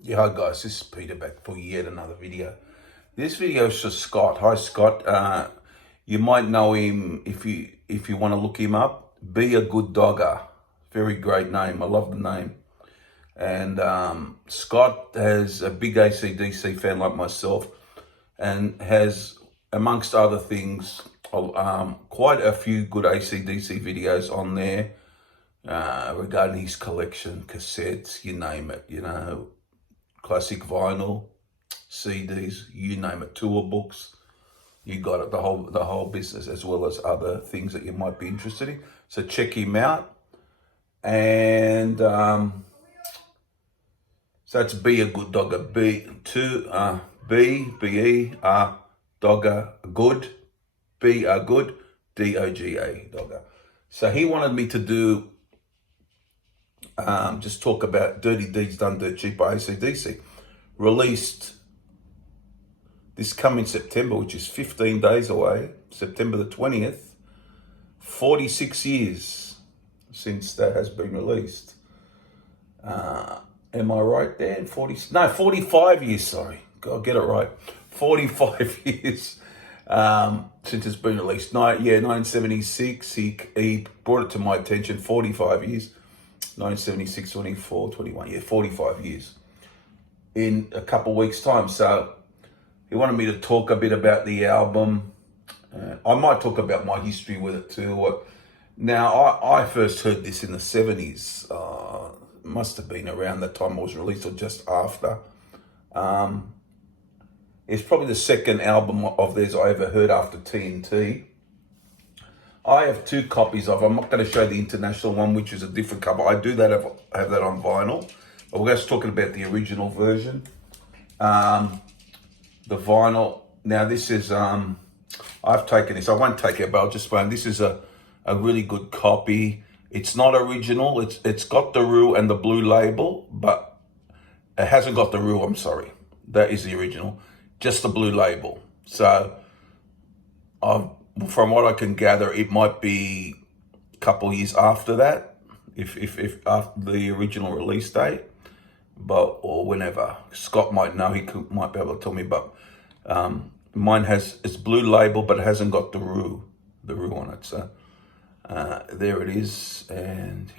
Yeah, hi guys, this is Peter back for yet another video. This video is for Scott. Hi Scott. You might know him if you want to look him up. Be a Good Dogger. Very great name. I love the name. And Scott has a big AC/DC fan like myself, and has, amongst other things, quite a few good AC/DC videos on there regarding his collection, cassettes, you name it. Classic vinyl, CDs, you name it, tour books, you got it, the whole business, as well as other things that you might be interested in. So check him out. And so it's Be a Good Dogger, Dogger, good, Be a Good, DOGA, Dogger. So he wanted me to do just talk about Dirty Deeds Done Dirt Cheap by AC/DC, released this coming September, which is 15 days away, September the 20th, 46 years since that has been released. Am I right there? 45 years, sorry. I'll get it right. 45 years since it's been released. 1976, he brought it to my attention, 45 years. 1976, 24, 21, 45 years in a couple of weeks' time. So he wanted me to talk a bit about the album. I might talk about my history with it too. Now, I first heard this in the 70s. Must have been around the time it was released or just after. It's probably the second album of theirs I ever heard after TNT. I have two copies of. I'm not going to show the international one, which is a different cover. I do that have that on vinyl, but we're just talking about the original version. The vinyl. Now this is I've taken this. I won't take it, but I'll just explain. This is a really good copy. It's not original. It's got the Rue and the blue label, but it hasn't got the Rue. I'm sorry. That is the original. Just the blue label. So from what I can gather, it might be a couple of years after that, if after the original release date, or whenever. Scott might know. Might be able to tell me. But mine it's blue label, but it hasn't got the Rue on it. So there it is, and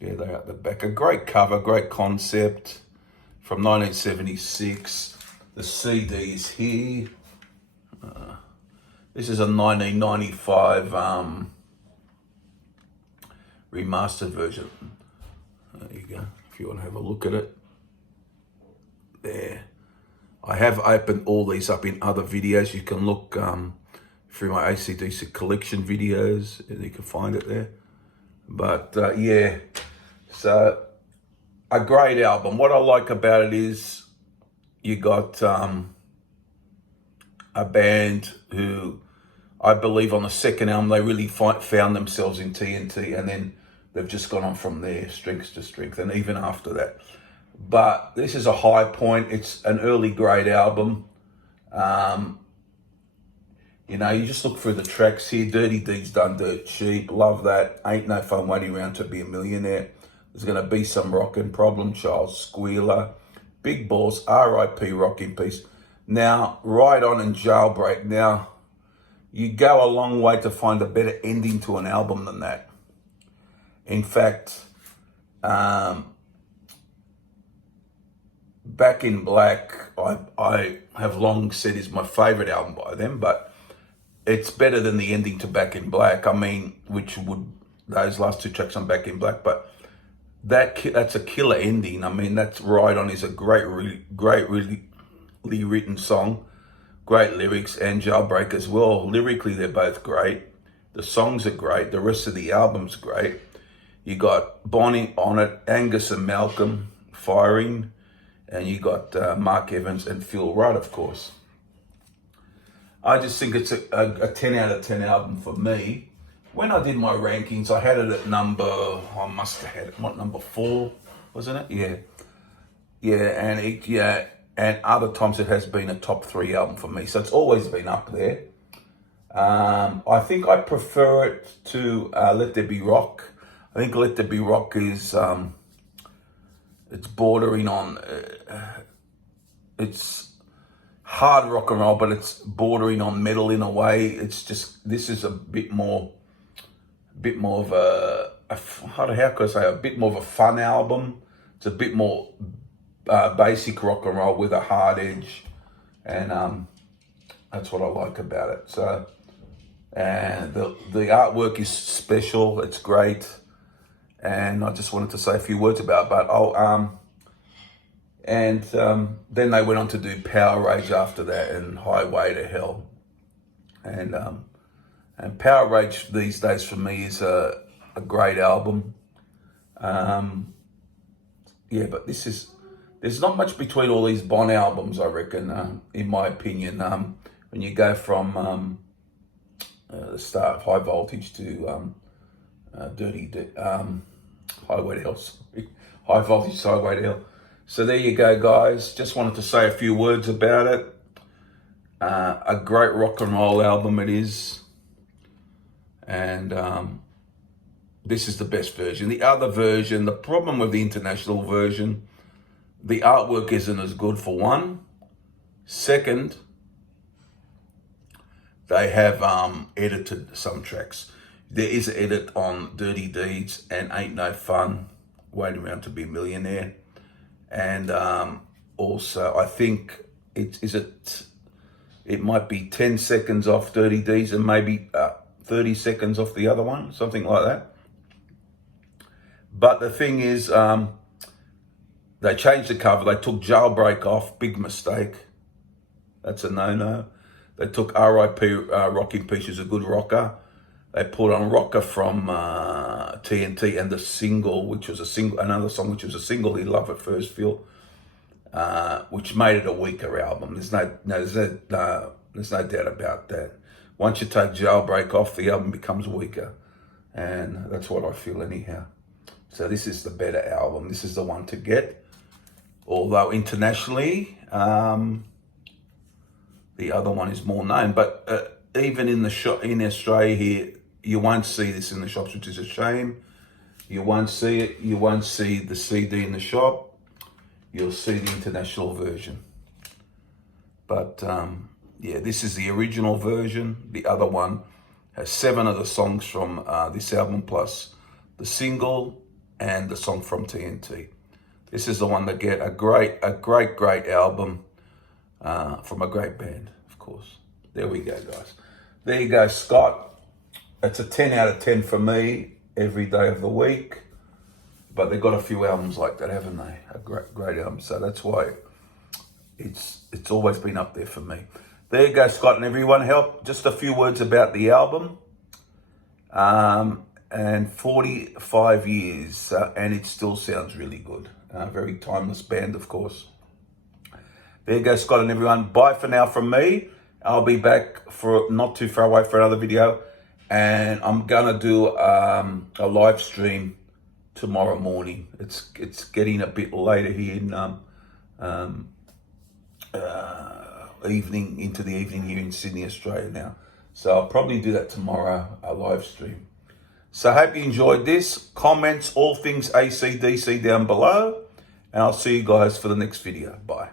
they're at the back. A great cover, great concept from 1976. The CD is here. This is a 1995 remastered version. There you go, if you want to have a look at it. There. I have opened all these up in other videos. You can look through my AC/DC collection videos, and you can find it there. But so a great album. What I like about it is you got a band who, I believe on the second album, they really found themselves in TNT, and then they've just gone on from there, strength to strength, and even after that. But this is a high point. It's an early grade album. You just look through the tracks here. Dirty Deeds Done Dirt Cheap. Love that. Ain't No Fun Waiting Around to Be a Millionaire. There's going to be some rockin'. Problem Child, Squealer, Big Balls, R.I.P. Rock in Peace. Now, Ride On and Jailbreak. Now, you go a long way to find a better ending to an album than that. In fact, Back in Black, I have long said is my favorite album by them, but it's better than the ending to Back in Black. I mean, those last two tracks on Back in Black, but that's a killer ending. I mean, that's Ride On is a great, really written song, great lyrics, and Jailbreak as well. Lyrically, they're both great. The songs are great. The rest of the album's great. You got Bonnie on it, Angus and Malcolm firing, and you got Mark Evans and Phil Rudd, of course. I just think it's a 10 out of 10 album for me. When I did my rankings, I had it at number 4, wasn't it? Yeah, and other times it has been a top 3 album for me. So it's always been up there. I think I prefer it to Let There Be Rock. I think Let There Be Rock is It's bordering on, it's hard rock and roll, but it's bordering on metal in a way. It's just, this is a bit more of how could I say, a bit more of a fun album. It's a bit more basic rock and roll with a hard edge, and that's what I like about it. So, and the artwork is special. It's great, and I just wanted to say a few words about it. But then they went on to do Power Rage after that, and Highway to Hell, and Power Rage these days for me is a great album. Yeah, but there's not much between all these Bon albums, I reckon, in my opinion. When you go from the start of High Voltage to Highway to Hell, sorry. High Voltage, Highway to Hell. So there you go, guys. Just wanted to say a few words about it. A great rock and roll album it is. And this is the best version. The other version, the problem with the international version, the artwork isn't as good, for one. Second, they have edited some tracks. There is an edit on Dirty Deeds and Ain't No Fun, Waiting Around to Be a Millionaire. And also, I think it might be 10 seconds off Dirty Deeds and maybe 30 seconds off the other one, something like that. But the thing is, they changed the cover. They took Jailbreak off, big mistake. That's a no-no. They took R.I.P. Rock in Peace, is a good rocker. They put on Rocker from TNT and the single, which was another song which was a single, He Love at First Feel, which made it a weaker album. There's no doubt about that. Once you take Jailbreak off, the album becomes weaker, and that's what I feel anyhow. So this is the better album. This is the one to get. Although internationally, the other one is more known. But even in the shop in Australia here, you won't see this in the shops, which is a shame. You won't see it. You won't see the CD in the shop. You'll see the international version. But yeah, this is the original version. The other one has 7 of the songs from this album, plus the single and the song from TNT. This is the one that get a great album from a great band, of course. There we go, guys. There you go, Scott. It's a 10 out of 10 for me every day of the week. But they've got a few albums like that, haven't they? A great album. So that's why it's always been up there for me. There you go, Scott and everyone. Just a few words about the album. And 45 years, and it still sounds really good. Very timeless band, of course. There you go, Scott and everyone. Bye for now from me. I'll be back for not too far away for another video. And I'm gonna do a live stream tomorrow morning. It's getting a bit later here in evening, into the evening here in Sydney, Australia now. So I'll probably do that tomorrow, a live stream. So I hope you enjoyed this. Comments, all things AC/DC down below. And I'll see you guys for the next video. Bye.